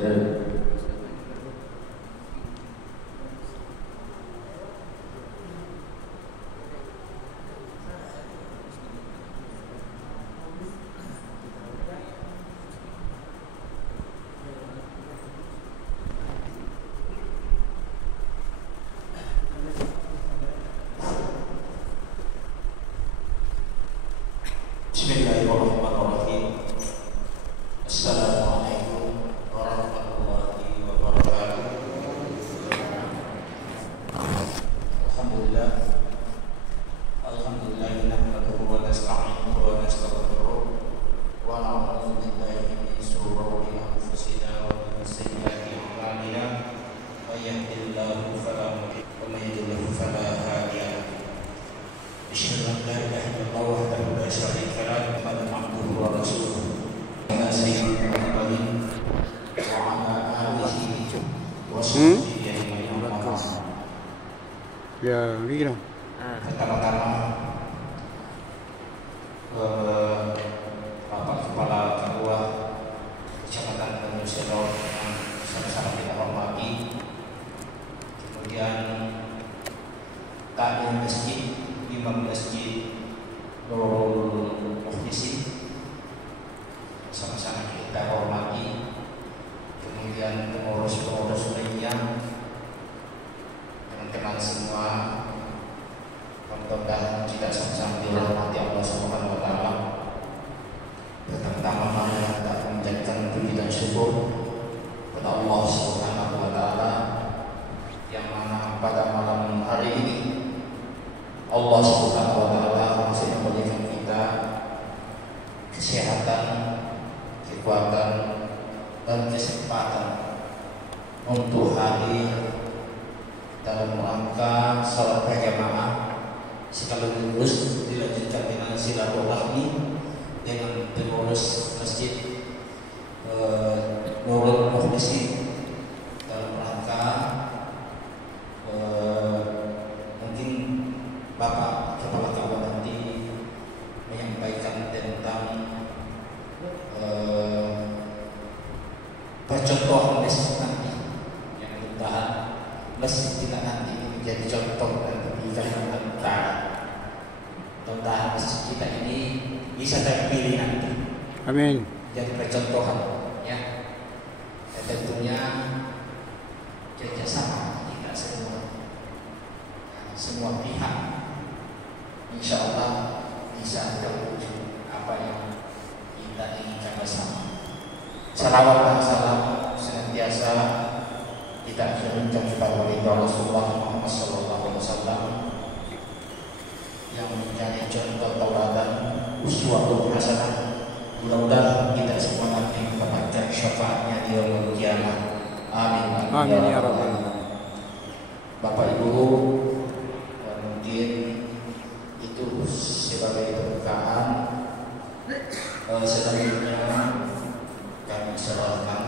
Bismillahirrahmanirrahim. Assalamualaikum warahmatullahi wabarakatuh. Alhamdulillah. Alhamdulillah nahmaduhu wa nasta'inuhu wa nastaghfiruh wa na'udzu billahi min shururi anfusina wa min sayyiati a'malina. May yahdihillahu fala mudilla wa may yudlil fala hadiya lahu. Asyhadu an la ilaha illallah wahdahu la syarika lahu wa abduhu wa rasuluh. Ala sayyidina Muhammadin wa ala alihi wa sahbihi ajma'in. Ya, begini. Pertama-tama Bapak Kepala Kedua Kecamatan Gunung Selo yang sama-sama kita hormati, kemudian takmir masjid, imam masjid Nurul Mukhlisin sama-sama kita hormati, kemudian pengurus-pengurus lainnya, teman-teman semua, mudah-mudahan kita sama-sama dirahmati Allah Subhanahu wa taala. Pertama-tama mari kita menjadikan puji dan syukur kepada Allah Subhanahu wa taala yang mana pada malam hari ini Allah Subhanahu wa taala masih memberikan kita kesehatan, kekuatan dan kesempatan untuk hadir dalam rangka salat berjamaah, sekaligus dilanjutkan dengan silaturahmi dengan pengurus masjid Nurul Mukhlisin dalam rangka mungkin Bapak Kepala Kedua nanti menyampaikan tentang percontohan masjid nanti, yang mudah-mudahan masjid kita nanti menjadi contoh dan kebaikan antara. Mudah-mudahan masjid kita ini bisa terpilih nanti. Amin. Jadi percontohan, ya. Dan tentunya kerjasama kita semua pihak, insya Allah bisa terwujud apa yang kita inginkan bersama. Salawat dan salam senantiasa kita kirimkan kepada Rasulullah Muhammad SAW yang menjadi contoh tauladan uswatul hasanah. Mudah-mudahan kita semua nanti mendapatkan syafaatnya di yaumul qiyamah. Amin. Amin ya rabbal alamin. Bapak Ibu, mungkin itu sebagai pembukaan. Selanjutnya kami serahkan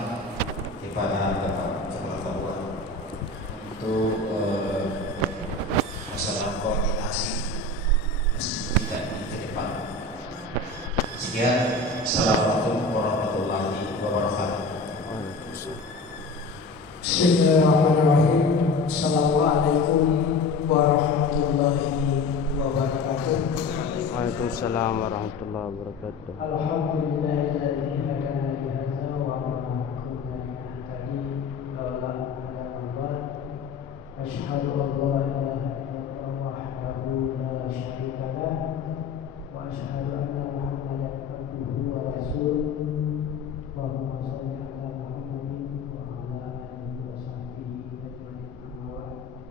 kepada Bapak Kepala Kedua untuk masalah koordinasi masjid kita ke depan. Sekian, assalamualaikum warahmatullahi wabarakatuh. Bismillahirrahmanirrahim. Assalamualaikum warahmatullahi wabarakatuh. Waalaikumsalam warahmatullahi wabarakatuh. Alhamdulillahilladzi hadana li hadza wa ma kunna linahtadi laula an hadana Allah. Asyhadu an la ilaha illallah wahdahu la syarika lah wa asyhadu anna Muhammadan abduhu wa rasuluh. Allahumma shalli ala Muhammadin wa ala alihi wa sahbihi ajmain. Amma ba'd.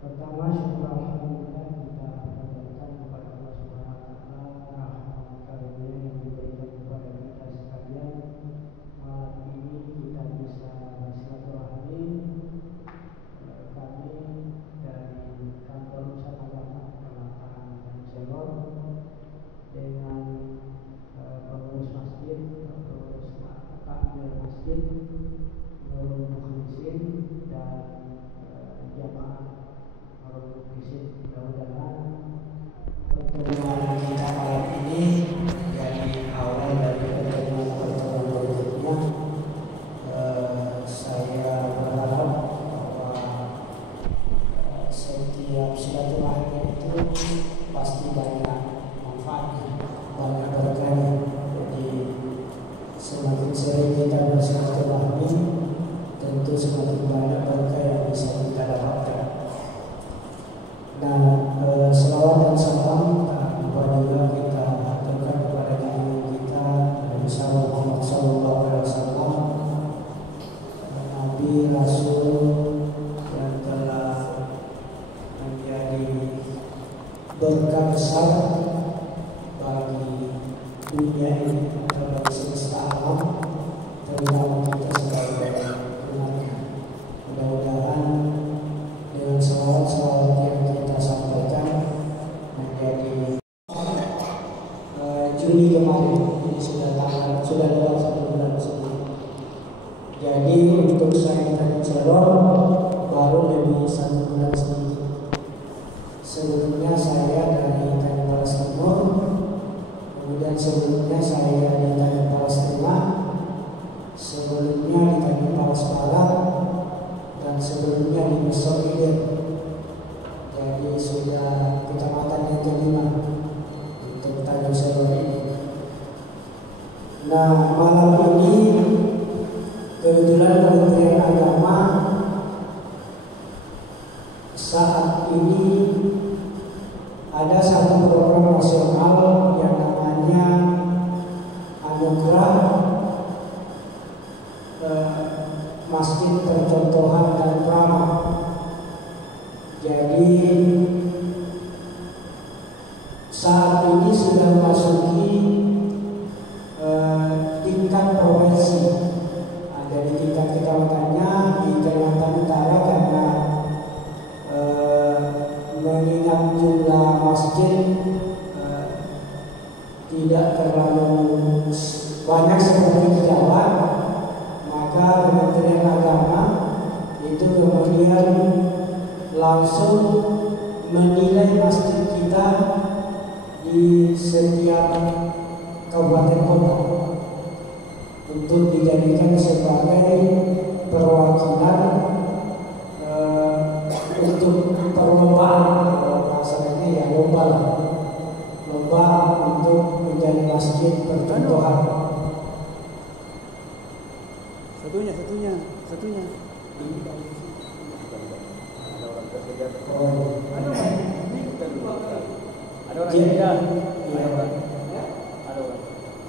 Pertama, syukur alhamdulillah kita panjatkan kepada Allah Subhanahu wa taala rahmat karunia yang diberikan kepada kita sekalian. Malam ini kita bisa bersilaturahmi. Kami dari kantor Pusat Agama Kecamatan Selor dengan pengurus masjid, pengurus takmir masjid Nurul Mukhlisin dan jamaah Nurul Mukhlisin. Mudah-mudahan pertemuan kita malam ini dari awal dari pertemuan berikutnya sering kita bersilaturahmi, tentu semakin banyak berkah yang bisa kita dapatkan. Nah, selawat dan salam marilah kita aturkan kepada Nabi kita Nabi Muhammad SAW, Nabi Rasul yang telah menjadi berkah besar bagi dunia ini atau bagi semesta alam, terutama kita sebagai umatnya. Mudah-mudahan dengan salawat-salawat yang kita sampaikan menjadi Juli kemarin, ini sudah lewat 1 bulan sebelum. Jadi untuk saya tadi Cirebon baru lebih 1 bulan sedikit. Sebelumnya saya dari Tanjung Palas Timur, kemudian sebelumnya saya di Tanjung Palas Tengah, sebelumnya di Tanjung Palas Barat, dan sebelumnya di Mesir Ilir. Jadi sudah kecamatan yang kelima untuk Tanjung Selor ini. Nah, malam ini kebetulan Kementerian Agama saat ini ada satu program nasional yang namanya Anugerah Masjid Percontohan dan Ramah. Jadi saat ini sudah memasuki tingkat provinsi. Ada di tingkat kecamatannya di Kalimantan Utara karena mengingat jumlah masjid tidak terlalu banyak seperti di Jawa, maka Kementerian Agama itu kemudian langsung menilai masjid kita di setiap kabupaten kota untuk dijadikan sebagai perwakilan untuk perlombaan, bahasanya ya lomba untuk menjadi masjid percontohan. Satunya.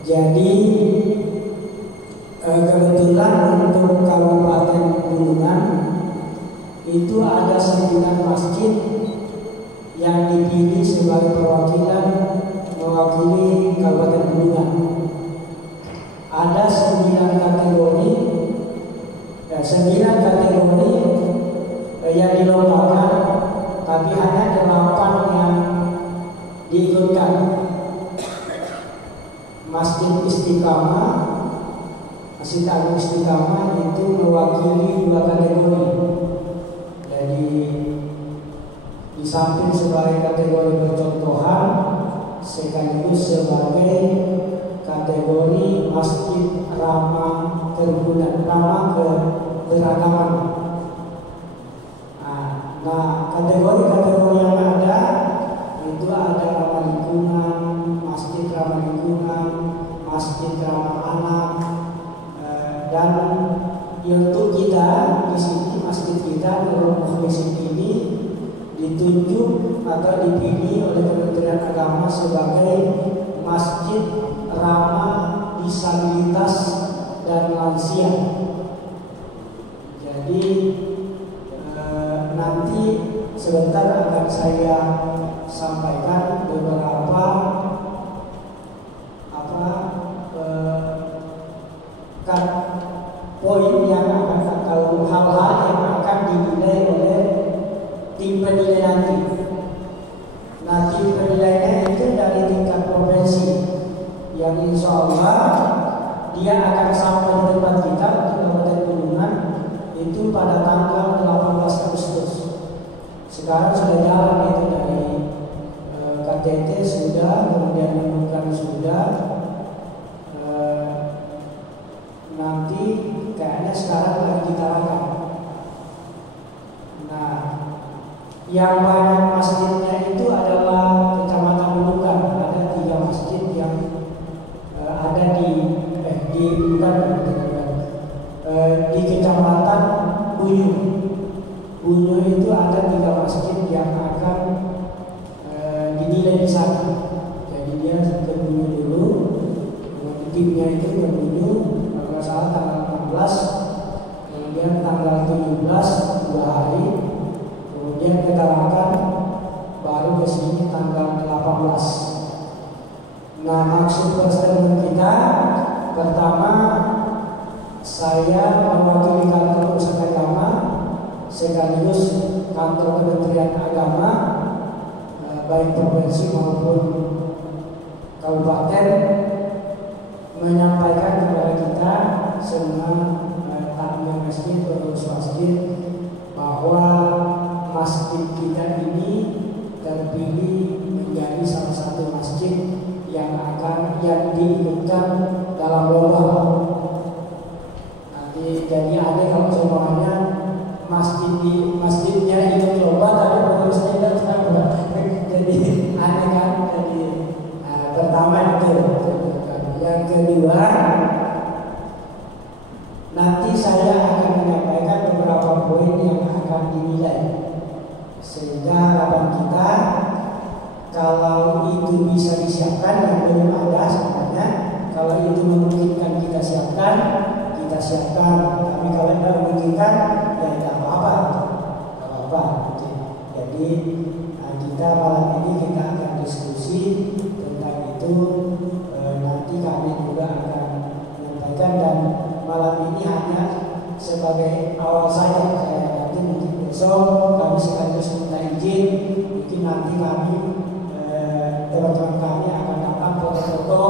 Jadi kebetulan untuk Kabupaten Bulungan itu ada 9 masjid yang dipilih sebagai perwakilan mewakili Kabupaten Bulungan. Ada 9 kategori yang dilombakan, tapi hanya 8 yang diikutkan. Masjid Istiqamah, Masjid Agung Istiqamah itu mewakili 2 kategori. Jadi di samping sebagai kategori percontohan, sekaligus sebagai kategori masjid ramah keberagaman. Nah, kategori-kategori yang ada itu ada ramah lingkungan, masjid ramah lingkungan, masjid ramah anak, dan untuk kita di sini masjid kita Nurul Mukhlisin ini ditunjuk atau dipilih oleh Kementerian Agama sebagai masjid ramah disabilitas dan lansia. Jadi nanti sebentar akan saya sampaikan beberapa poin yang akan atau hal-hal yang akan dinilai oleh tim penilai nanti. Nah, tim penilainya itu dari tingkat provinsi yang insya Allah dia akan sampai di tempat kita di Kabupaten Bulungan itu pada tanggal 18 Agustus. Sekarang sudah jalan itu dari KTT sudah, kemudian Bulungan sudah, nanti kayaknya sekarang lagi kita rekam. Nah, yang banyak masjidnya itu adalah Kecamatan Bulungan. Ada 3 masjid yang ada di bukan Bunyo itu ada 3 masjid yang akan dinilai di sana. Jadi dia ke Bunyo dulu, timnya itu ke Bunyo, kalau salah tanggal 16, kemudian tanggal 17 2 hari, kemudian ke Tarakan, baru ke sini tanggal 18. Nah, maksud pertemuan kita pertama, saya mewakili kantor pusat agama sekaligus kantor Kementerian Agama baik provinsi maupun kabupaten menyampaikan kepada kita semua takmir masjid, pengurus masjid, bahwa masjid kita ini terpilih menjadi salah satu masjid yang diikutkan dalam lomba. Nanti jadi ada kalau semuanya masjidnya ikut lomba tapi pengurusnya datang. Jadi ada kan. Jadi pertama itu. Yang kedua, nanti saya akan menyampaikan beberapa poin yang akan dinilai sehingga harapan kita kalau itu bisa disiapkan, yang belum ada sebenarnya, kalau itu memungkinkan kita siapkan. Tapi kalau tidak memungkinkan, ya tidak apa-apa. Jadi kita malam ini kita akan diskusi tentang itu. Nanti kami juga akan menyampaikan, dan malam ini hanya sebagai awal saja. Nanti mungkin besok kami sekaligus minta izin, mungkin nanti kami teman-teman kami akan datang foto-foto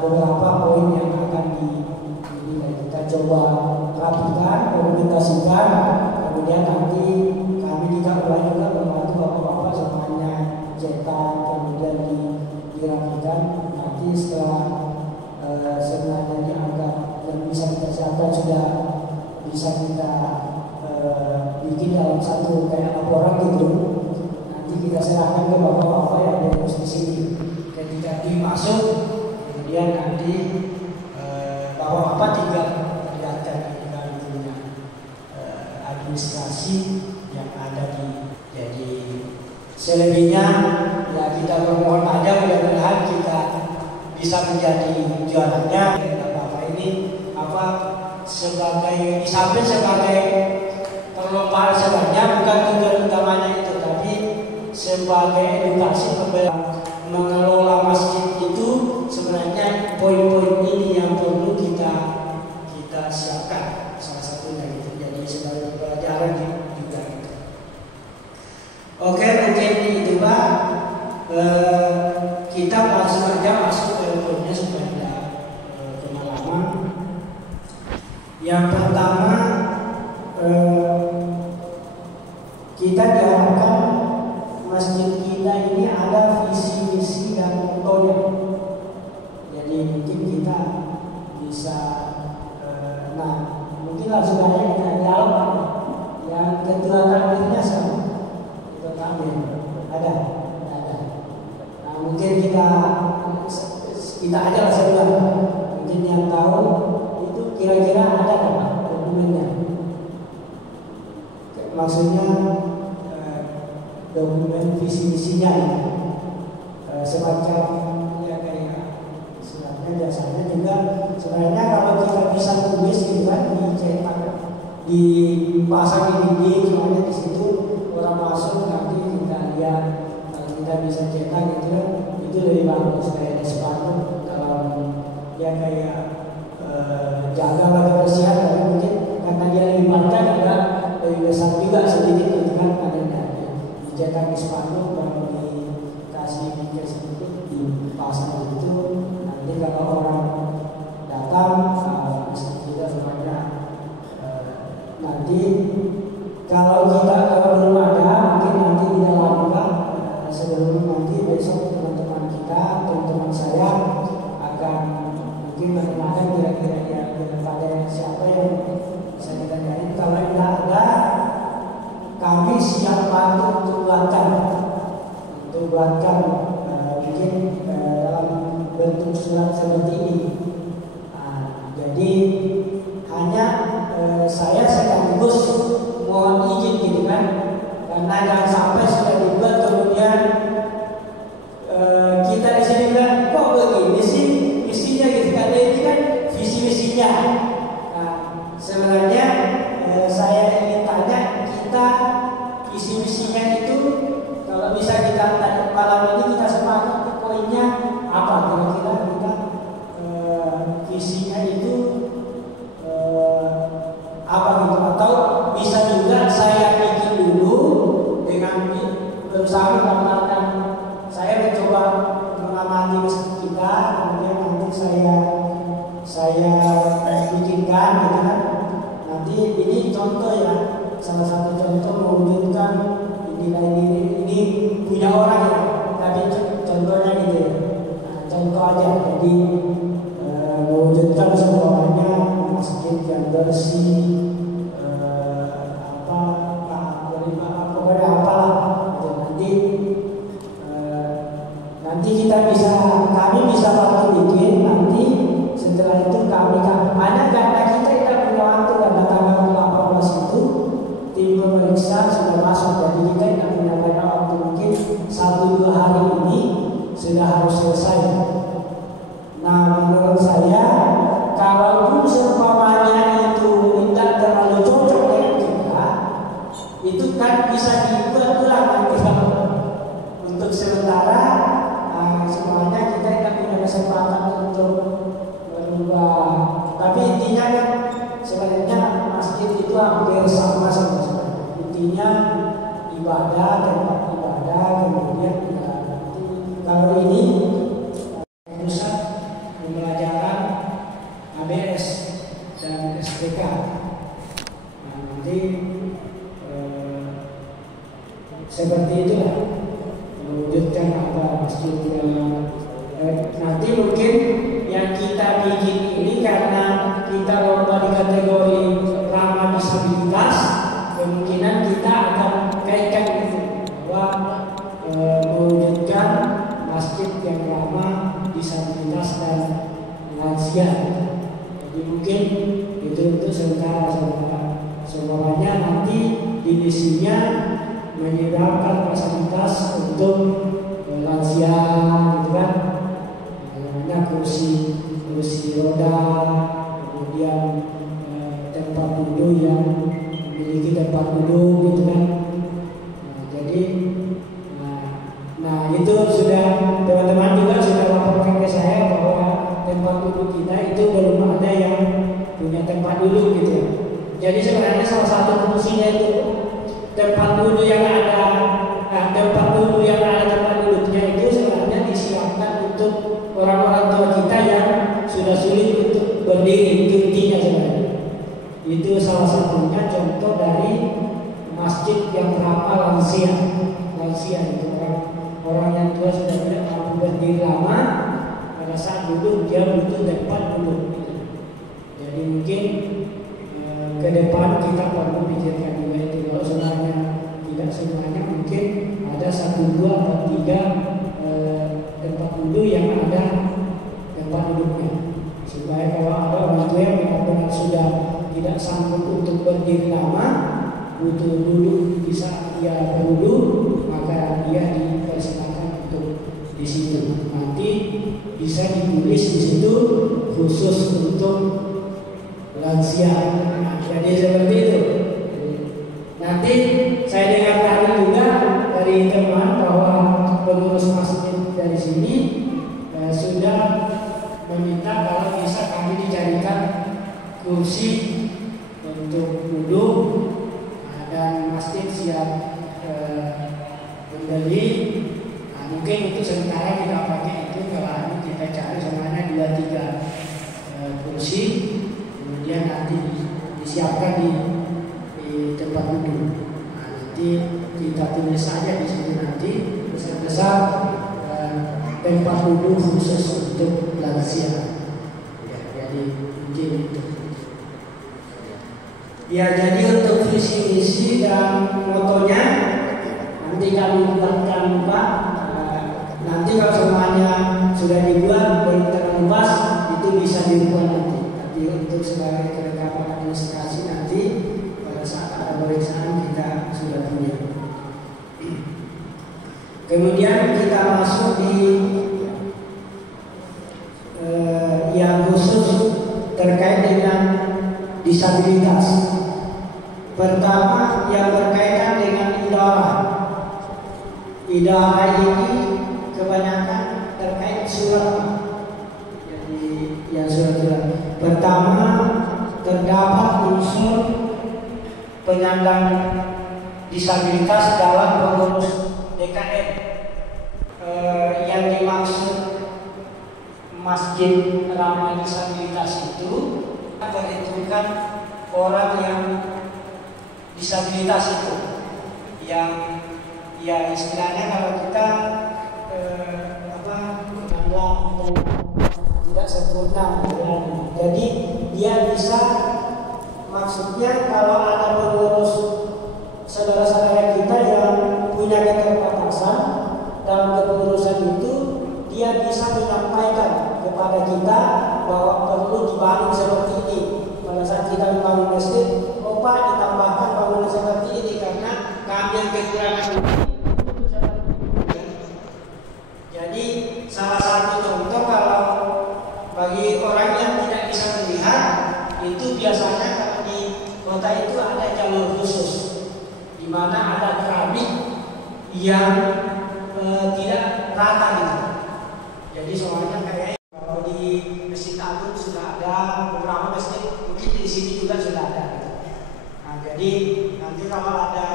beberapa poin yang akan kita coba rapikan, dokumentasikan, kemudian nanti kami juga membantu bapak-bapak semuanya cetak, kemudian dirapikan. Nanti setelah sebenarnya dianggap dan bisa kita siapkan, sudah bisa kita bikin dalam satu kayak laporan gitu. Nanti kita serahkan ke bapak-bapak yang ada di sini. Ketika dimasuk, kemudian nanti bapak-bapak tinggal lihatkan ini kami punya administrasi yang ada di. Jadi selebihnya ya kita bermohon aja, mudah-mudahan kita bisa menjadi juaranya. Bapak ini sebagai disamping sebagai perlombaan sebenarnya bukan tujuan utamanya itu, tapi sebagai edukasi mengelola masjid itu sebenarnya poin-poin ini yang perlu kita siapkan, salah satunya gitu. Jadi sebagai pelajaran juga gitu. Oke, mungkin itu Pak. Kita langsung aja masuk ke poinnya supaya tidak kemalaman. Yang pertama, kita diharapkan masjid kita ini ada visi misi dan motonya. Jadi mungkin kita bisa, mungkin langsung aja kita jawab. Yang ketua takmirnya sama, ketua takmir ada. Nah, mungkin kita aja lah saya. Mungkin yang tahu itu kira-kira ada kan dokumennya? Maksudnya dokumen visi misinya semacam ya kayak suratnya, jasanya juga sebenarnya kalau kita bisa tulis gitu kan, dicetak dipasang di dinding, soalnya di situ orang masuk nanti kita lihat. Kalau kita bisa cetak gitu kan, itu lebih bagus kayak spanduk dalam ya kayak jaga kebersihan. Tapi mungkin karena dia lebih panjang juga lebih besar juga sedikit gitu kan, adanya dicetak di spanduk dan dikasih bingkai sedikit dipasang gitu. Nanti kalau orang datang bisa kita semuanya. Nanti kalau belum ada, mungkin nanti di dalam sebelum nanti besok teman-teman saya akan mungkin menanyakan kira-kira yang kepada siapa yang bisa kita cari. Kalau tidak ada, kami siap bantu untuk buatkan mungkin dalam bentuk surat seperti ini. Jadi hanya saya sekaligus sebenarnya saya ingin tanya kita visi-misinya itu kalau bisa kita malam ini kita sepakat poinnya apa kira-kira kita visinya itu apa gitu, atau bisa juga saya bikin dulu dengan berusaha mendaftarkan, saya mencoba mengamati masjid kita, kemudian nanti saya bikinkan gitu kan. Nanti ini contoh ya, salah satu contoh mewujudkan nilai diri ini punya orang ya, tapi contohnya gitu ya. Nah, contoh aja, jadi mewujudkan semuanya masjid yang bersih, pokoknya apalah gitu. Nanti kita bisa, kami bisa bantu bikin. Nanti setelah itu kami hanya karena kita punya waktu, karena tanggal 18 itu tim pemeriksaan sudah masuk, jadi kita tidak punya banyak waktu, mungkin 1-2 hari ini sudah harus selesai. Nah, menurut saya kalaupun seumpamanya itu tidak terlalu cocok dengan kita, itu kan bisa dibuat ulang nanti. Untuk sementara semuanya kita tidak punya kesempatan untuk berubah. Tapi intinya kan sebenarnya masjid itu hampir sama sebenarnya. Intinya ibadah, tempat ibadah, kemudian nanti kalau ini pusat pembelajaran ABS dan SPK. Nah, nanti seperti itulah mewujudkan apa masjid yang nanti mungkin yang kita bikin ini karena kita lomba di kategori ramah disabilitas, kemungkinan kita akan kaitkan itu bahwa mewujudkan masjid yang ramah disabilitas dan lansia. Jadi mungkin itu untuk sementara semuanya, nanti di misinya menyediakan fasilitas untuk lansia gitu kan, namanya kursi roda, kemudian tempat duduk yang memiliki tempat duduk gitu kan. Jadi itu sudah teman-teman juga sudah laporkan ke saya bahwa tempat duduk kita itu belum ada yang punya tempat duduk gitu ya. Jadi sebenarnya salah satu fungsinya itu tempat duduk yang ada tempat duduknya itu sebenarnya disiapkan untuk orang-orang tua kita yang sudah sulit untuk berdiri, itu intinya sebenarnya. Itu salah satunya contoh dari masjid yang ramah lansia itu orang yang tua sudah tidak mampu berdiri lama, pada saat duduk dia butuh tempat duduk. Jadi mungkin ke depan kita perlu pikirkan juga itu. Kalau sebenarnya tidak semuanya, mungkin ada 1, 2, atau 3 tempat duduk yang ada tempat duduknya, supaya kalau ada orang tua yang benar-benar sudah tidak sanggup untuk berdiri lama, butuh duduk di saat dia berduduk, maka dia dipersilakan untuk di situ. Nanti bisa ditulis di situ khusus untuk lansia. Jadi seperti itu. Nanti saya dengar tadi juga dari teman bahwa pengurus masjid dari sini sudah meminta kalau bisa kami dicarikan kursi untuk duduk, dan masjid siap membeli. Mungkin itu sementara kita pakai itu, kalau kita cari semuanya 2-3 kursi, kemudian nanti disiapkan di tempat duduk. Nanti kita tulis saja di sini nanti besar-besar tempat duduk khusus untuk lansia. Jadi mungkin itu. Ya, jadi untuk visi misi dan motonya nanti kami buatkan Pak. Nanti kalau semuanya sudah dibuat berinterlupas, itu bisa dibuat nanti. Tapi untuk sebagai kelengkapan administrasi nanti pada saat ada pemeriksaan kita sudah punya. Kemudian kita masuk di yang khusus terkait dengan disabilitas. Pertama yang berkaitan dengan idalah. Idalah ini kebanyakan terkait surat. Jadi yang surat-surat. Pertama terdapat unsur penyandang disabilitas dalam pengurus DKM. Yang dimaksud masjid ramah disabilitas itu memperhitungkan orang yang disabilitas itu, yang ya istilahnya kalau kita menolak tidak sempurna, jadi dia bisa, maksudnya kalau ada pengurus saudara-saudara kita yang punya keterbatasan dalam kepengurusan itu, dia bisa menyampaikan kepada kita bahwa perlu dibangun seperti ini. Pada saat kita membangun masjid, Pak ditambahkan bangunan seperti ini karena kami yang kekurangan ini. Jadi salah satu contoh kalau bagi orang yang tidak bisa melihat, itu biasanya kalau di kota itu ada jalur khusus di mana ada keramik yang tidak rata gitu. Jadi soalnya kayak kalau di Masjid Agung sudah ada, beberapa masjid mungkin di sini juga sudah ada. Nah, jadi nanti kalau ada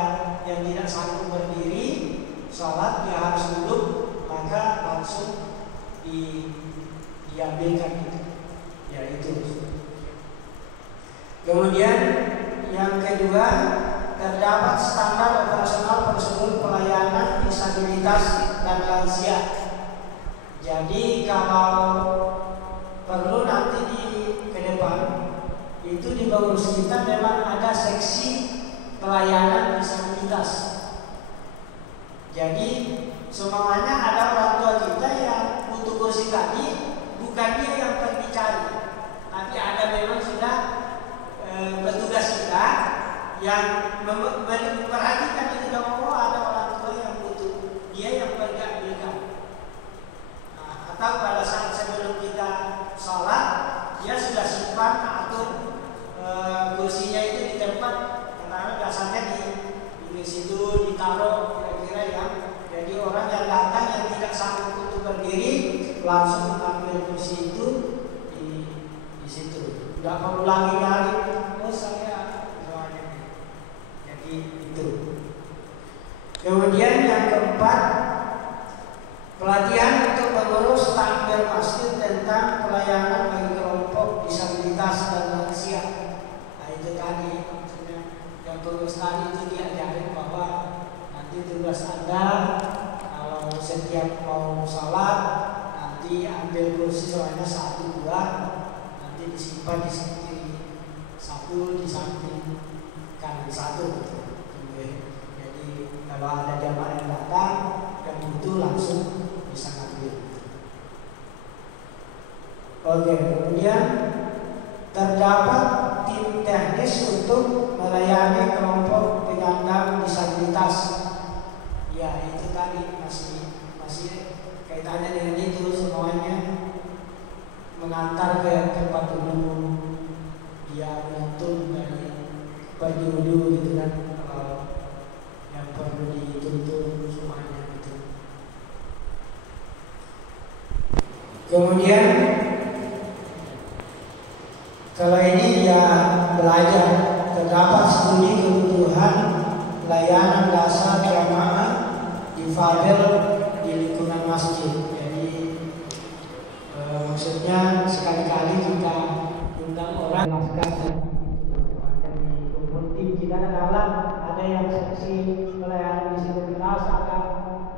yang tidak sanggup berdiri sholat, dia harus duduk, maka langsung diambilkan gitu. Ya itu. Kemudian yang kedua, terdapat standar operasional prosedur pelayanan disabilitas dan lansia. Jadi kalau perlu nanti ke depan itu di pengurus kita memang ada seksi pelayanan disabilitas. Jadi semuanya ada orang tua kita yang untuk kursi tadi, bukan dia yang pergi cari, tapi ada memang sudah petugas kita yang memperhatikan itu, bahwa ada orang tua yang butuh, dia yang pergi ambilkan. Nah, atau pada saat sebelum kita sholat, dia sudah simpan atau kursinya itu di tempat, karena biasanya di situ ditaruh kira-kira yang, jadi orang yang datang yang tidak sanggup untuk berdiri langsung mengambil kursi itu di situ. Tidak perlu lagi lari, oh saya soalnya. Jadi itu. Kemudian yang keempat, pelatihan untuk pengurus tampil masjid tentang pelayanan bagi kelompok disabilitas dan lansia. Nah itu tadi maksudnya yang pengurus tadi itu diajarin bahwa nanti tugas Anda kalau setiap mau sholat nanti ambil kursi soalnya 1, 2, nanti disimpan di samping satu, di samping kanan satu. Jadi kalau ada jamaah yang datang yang butuh langsung bisa ngambil. Oke, kemudian terdapat tim teknis untuk melayani kelompok penyandang disabilitas. Ya itu tadi masih kaitannya dengan itu, semuanya mengantar ke tempat duduk, dia menuntun dari pergi wudhu gitu kan, yang perlu dituntun semuanya gitu. Kemudian kalau ini ya belajar, terdapat studi kebutuhan layanan dasar jamaah difabel di lingkungan masjid. Jadi maksudnya sekali-kali kita undang orang jelaskan di kumpul tim kita dalam ada yang seksi pelayanan disabilitas, ada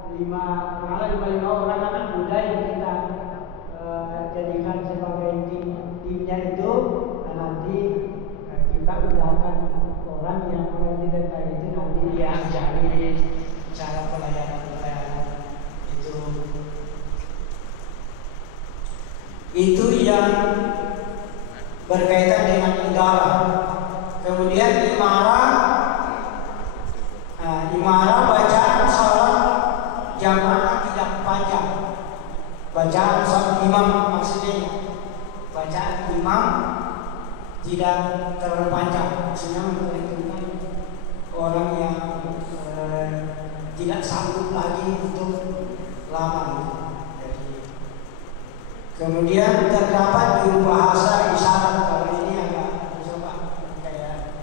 5 orang anak muda yang kita jadikan sebagai timnya itu. Nanti kita undangkan orang yang mengerti tentang itu, nanti dia ajari cara pelayanan itu yang berkaitan dengan idarah. Kemudian imarah, imarah bacaan sholat jamaah tidak panjang, bacaan sholat imam, maksudnya bacaan imam tidak terlalu panjang, maksudnya memperhitungkan orang yang tidak sanggup lagi untuk lama. Jadi, kemudian terdapat juru bahasa isyarat. Kalau ini agak coba kayak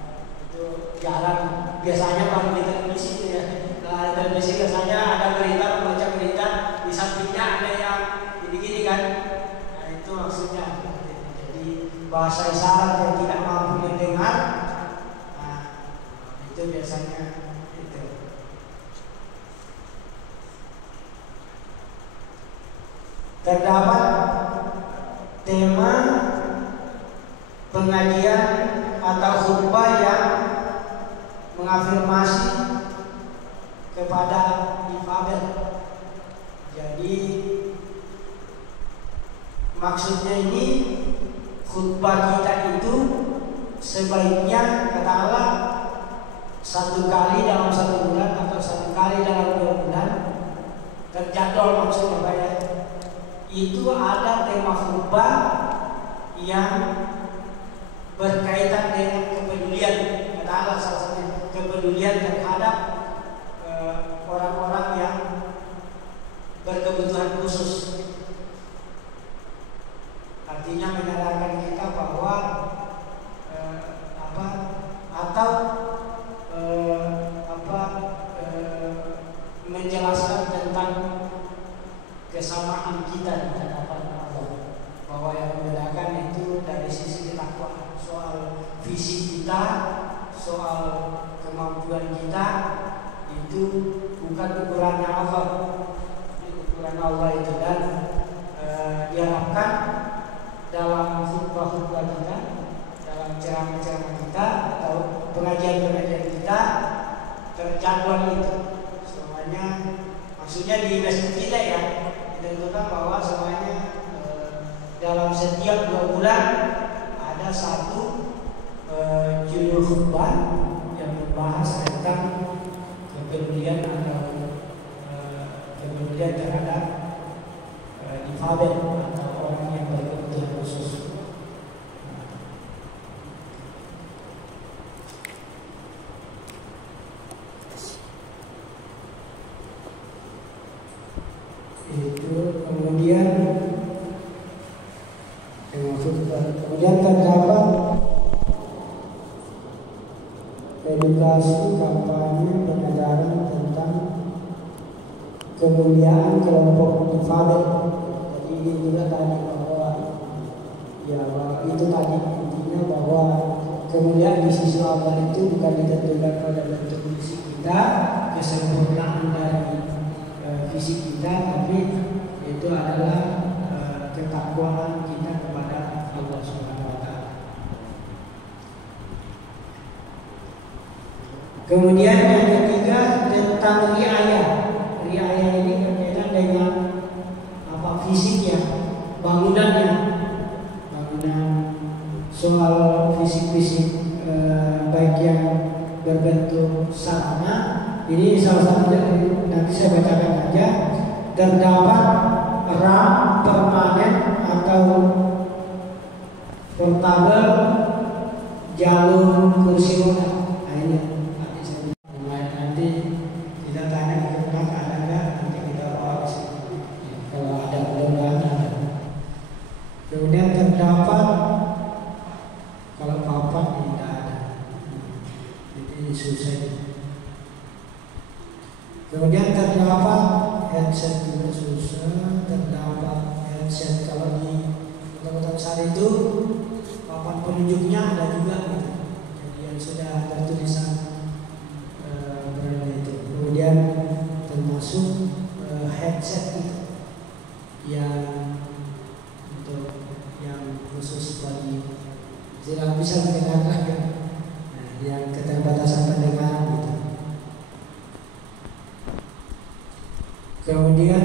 itu jarang, biasanya kalau di televisi itu ya, nah, televisi biasanya ada berita, membaca berita, di sampingnya ada yang gini-gini kan, nah itu maksudnya. Jadi bahasa isyarat yang tidak mampu mendengar, nah itu biasanya itu. Terdapat tema pengajian atau khutbah yang mengafirmasi kepada difabel. Jadi maksudnya ini khutbah kita itu sebaiknya kata Allah 1 kali dalam 1 bulan atau 1 kali dalam 2 bulan terjadwal, maksudnya Pak ya. Itu ada tema khutbah yang berkaitan dengan kepedulian, kata Allah salah satunya kepedulian terhadap orang-orang yang berkebutuhan khusus. Artinya menyatakan kita bahwa menjelaskan tentang kesamaan kita di hadapan Allah, bahwa yang membedakan itu dari sisi ketakwaan, soal visi kita, soal kemampuan kita itu bukan ukurannya Allah, ukuran Allah itu. Dan diharapkan dalam khutbah-khutbah kita, dalam ceramah-ceramah kita atau pengajian-pengajian kita terjadwal itu semuanya, maksudnya di masjid kita ya, ditentukan bahwa semuanya dalam setiap 2 bulan ada 1 judul khutbah yang membahas tentang kepedulian atau kepedulian terhadap difabel atau orang yang berkebutuhan khusus. Itu kemudian terdapat edukasi kampanye pengajaran tentang kemuliaan kelompok difabel. Jadi ini juga tadi bahwa ya itu tadi intinya bahwa kemuliaan di sisi Allah itu bukan ditentukan pada bentuk fisik kita, kesempurnaan dari fisik kita, tapi itu adalah ketakwaan kita kepada Allah Subhanahu wa taala. Kemudian yang ketiga tentang riayah. Riayah ini berkaitan dengan fisik ya, bangunannya, soal fisik-fisik baik yang berbentuk sarana. Ini salah satunya, nanti saya bacakan aja. Terdapat ram permanen atau portable jalur kursi roda. Nah ini nanti kita tanya ke depan ada nggak, nanti kita bawa ke sini. Kalau ada mudah-mudahan ada. Kemudian terdapat kalau papan tidak ada, jadi susah. Kemudian terdapat headset juga susah, terdapat headset kalau di kota-kota besar itu papan penunjuknya ada juga gitu. Jadi yang sudah tertulisan berada itu. Kemudian termasuk headset itu yang untuk yang khusus bagi tidak bisa mendengarkan kan, yang keterbatasan pendengaran gitu. Kemudian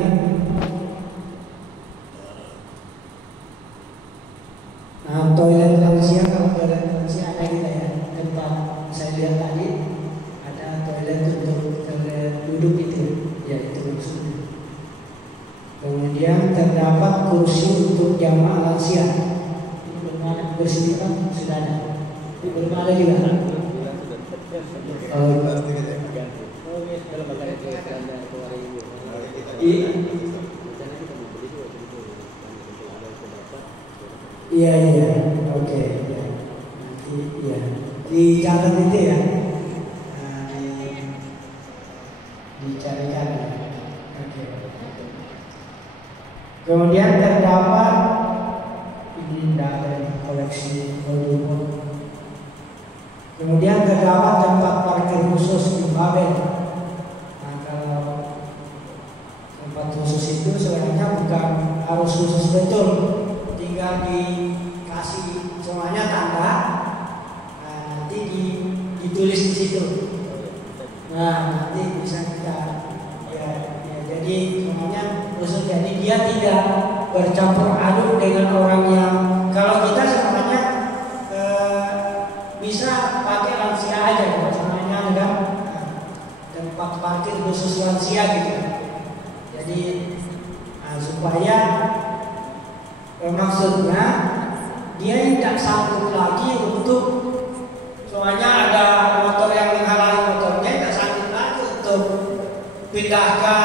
toilet lansia, kalau toilet lansia ada kita ya, tempat saya lihat tadi ada toilet untuk toilet duduk itu, ya itu maksudnya. Kemudian terdapat kursi untuk jamaah lansia. Ini bagaimana kursi itu kan sudah ada. Belum ada juga. Iya, oke. Nanti iya dicatat itu ya. Nah, dicarikan. Oke. Kemudian terdapat ini dari koleksi volume. Kemudian terdapat tempat parkir khusus di Babel. Nah, kalau tempat khusus itu sebenarnya bukan harus khusus betul, tinggal dikasih semuanya tanda, nah, nanti ditulis di situ. Nah, nanti bisa kita ya jadi semuanya khusus, jadi dia tidak bercampur aduk dengan orang yang kalau kita semuanya bisa pakai lansia aja, semuanya ada tempat parkir khusus lansia gitu. Jadi supaya maksudnya dia tidak sanggup lagi untuk semuanya ada motor yang menghalangi motornya, tidak sanggup lagi untuk pindahkan